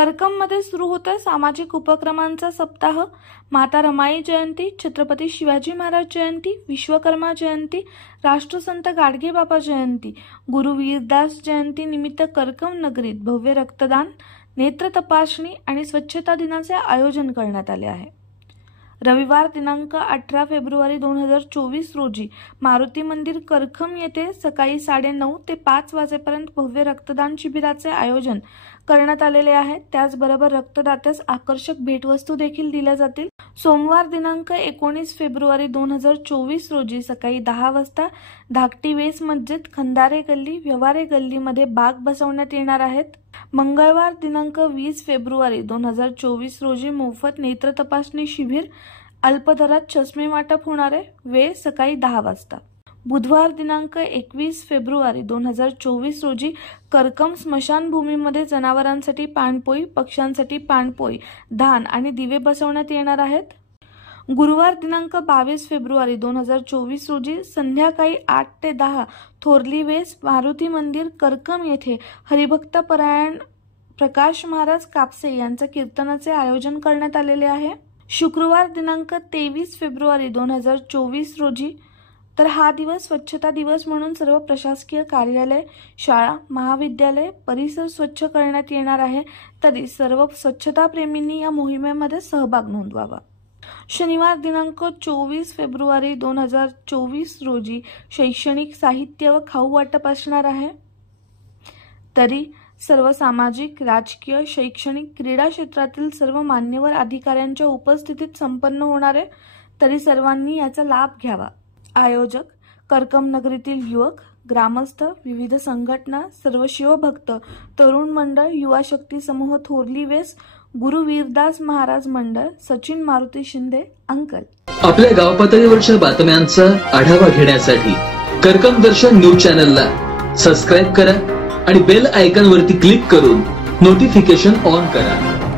करकम मध्ये सुरू होतोय सामाजिक उपक्रमांचा सप्ताह। माता रमाई जयंती, छत्रपती शिवाजी महाराज जयंती, विश्वकर्मा जयंती, राष्ट्रसंत गाडगेबाबा जयंती, गुरु वीरदास जयंती निमित्त करकम नगरीत भव्य रक्तदान, नेत्र तपासणी आणि स्वच्छता दिनाचे आयोजन करण्यात आले आहे। रविवार दिनांक 18 फेब्रुवारी 2024 रोजी मारुती मंदिर करकम येथे सकाळी 9:30 ते 5 वाजेपर्यंत भव्य रक्तदान शिबिराचे आयोजन करण्यात आलेले आहे। त्याचबरोबर रक्तदात्यास आकर्षक भेटवस्तू देखील दिल्या जातील। सोमवार दिनांक 19 फेब्रुवारी 2024 रोजी सकाळी 10 वाजता धाकटी वेस मस्जिद, खंदारे गल्ली, व्यवहारे गल्लीमध्ये बाग बसवण्यात येणार आहेत। मंगळवार दिनांक 20 फेब्रुवारी 2024 रोजी मोफत नेत्र तपासणी शिबिर, अल्पदरात चष्मे वाटप होणार आहे। वेळ सकाळी 10 वाजता। बुधवार दिनांक 21 फेब्रुवारी 2024 रोजी करकम स्मशानभूमीमध्ये जनावरांसाठी पाणपोई, पक्ष्यांसाठी पाणपोई, धान आणि दिवे बसवण्यात येणार आहेत। गुरुवार दिनांक 22 फेब्रुवारी 2024 रोजी संध्याकाळी 8 ते 10 थोरली वेस, मारुती मंदिर करकम येथे हरिभक्त परायण प्रकाश महाराज कापसे यांच्या कीर्तनाचे आयोजन करण्यात आलेले आहे। शुक्रवार दिनांक 23 फेब्रुवारी 2024 रोजी तर हा दिवस स्वच्छता दिवस म्हणून सर्व प्रशासकीय कार्यालय, शाळा, महाविद्यालय, परिसर स्वच्छ करण्यात येणार आहे। तरी सर्व स्वच्छता प्रेमींनी या मोहिमेमध्ये सहभाग नोंदवावा। शनिवार दिनांक 24 फेब्रुवारी 2024 रोजी शैक्षणिक साहित्य व खाऊ वाटप असणार आहे। तरी सर्व सामाजिक, राजकीय, शैक्षणिक, क्रीडा क्षेत्रातील सर्व मान्यवर अधिकाऱ्यांच्या उपस्थितीत संपन्न होणार आहे। तरी सर्वांनी याचा लाभ घ्यावा। आयोजक करकम नगरीतील युवक, ग्रामस्थ, विविध संघटना, सर्व शिवभक्त, तरुण मंडळ, युवा शक्ती समूह थोरली वेस, गुरु वीरदास महाराज मंडळ, सचिन मारुती शिंदे, अंकल। आपल्या गाव पातळीवरच्या बातम्यांचा आढावा घेण्यासाठी करकम दर्शन न्यूज चॅनलला सबस्क्राइब करा आणि बेल आयकॉन वरती क्लिक करून नोटिफिकेशन ऑन करा।